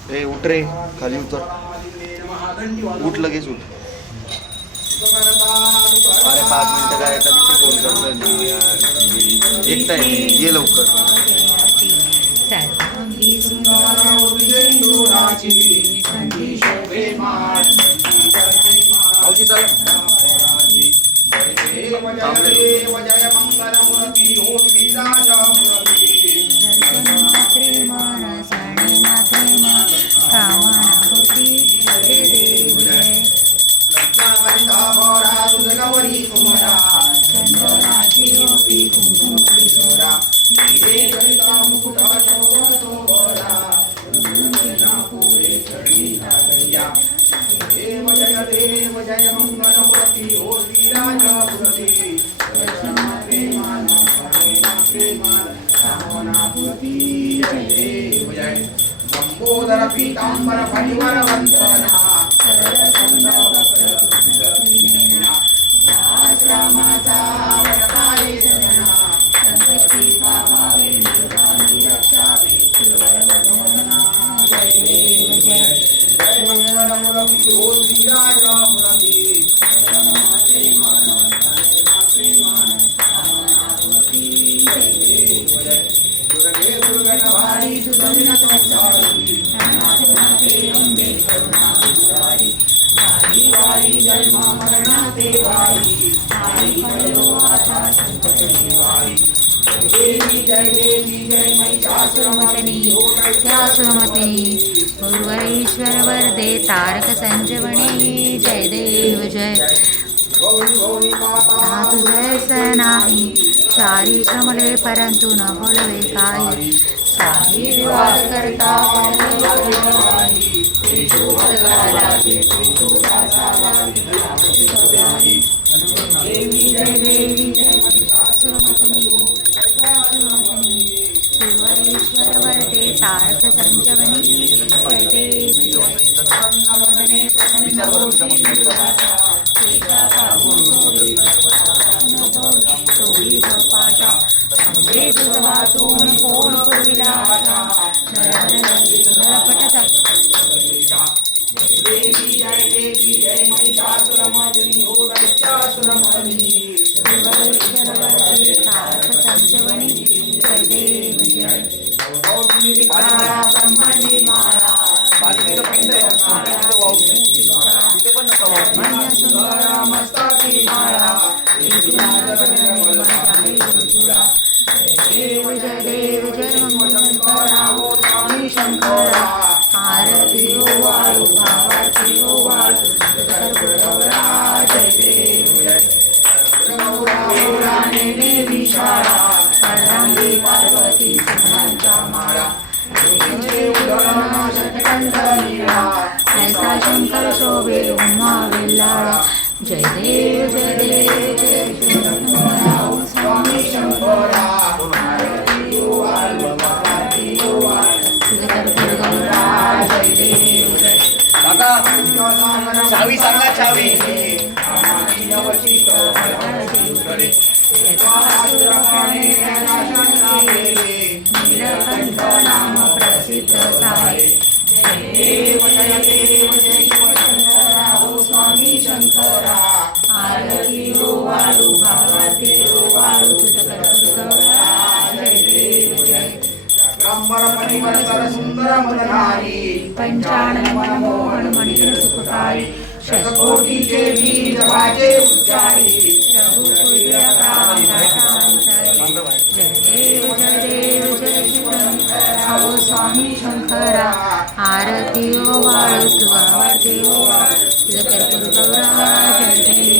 ए उठ रे, खाली उतर, उठ लगेच उठ. अरे 5 मिनिटं काय एका दिवशी फोन करतोय मी यार, एकटा आहे मी, ये लवकर. मावशी चला. थांबले देव जय मंगलमूर्ति ओ श्रीराजपुरती जय देव जय लंबोदर पीतांबर परिवर वंदना रामाचा वरदाई सदना संकष्टी पावावे निर्वाणी रक्षावे शिववरवदना जय देव जय मंगलमूर्ति ओ श्रीराजपुरती जय देव जय दुर्गे दुर्गणवारी सुदर्शन संसारी नाथे अंबे करुणा विद्वारी वारी वारी जन्म मरणाते वारी आई पडलो आता संकट निवारी देवी जय महिषासुरमर्दिनी महिषासुरमर्दिनी उर्वरेश्वर वरदे तारक संजीवनी जय देव जय तुझे नाही चारी श्रमले परंतु न बोलवे काही साही विवाद करता देवी जय सुरेश्वर वरदे तारक संजीवनी जय देव देवी जय महिषासुरमर्दिनी ओ महिषासुरमर्दिनी तारक संजीवनी जय देव जय ब्रह्मणी माळा मस्तकी माळा देव जय मंगलमूर्ती ओ स्वामी शंकरा आरती ओ वाळू भावाची ओ वाळू गौरा जय देव जय गौराने देवी शाळा अर्धांगी पार्वती सिंहांच्या माळा ऐसा शंकर शोभे उमा वेल्लाळा जय देव जय स्वामी शंकरा आरती ओ वाळू भावाची ओ वाळू गौरा जय देव जय चावी सांगा, चावी. नीलकंठ नाम प्रसिद्ध सारे देव जय शिवशंकरा ओ स्वामी शंकरा आरती ओ वाळू भावाती ओ वाळू तुझ गौरा जय देव जय ब्रह्मण परिवर्तन सुंदर मनधारी पंचानन मनमोहन मणिजन सुखकारी शतकोटीचे बीज वाजे उच्चारी रघुकुल राम जय देव जय शिवशंकरा ओ स्वामी शंकरा आरती ओ वाळू तुझा आरती ओ वाळू तुझ गौरा जय देव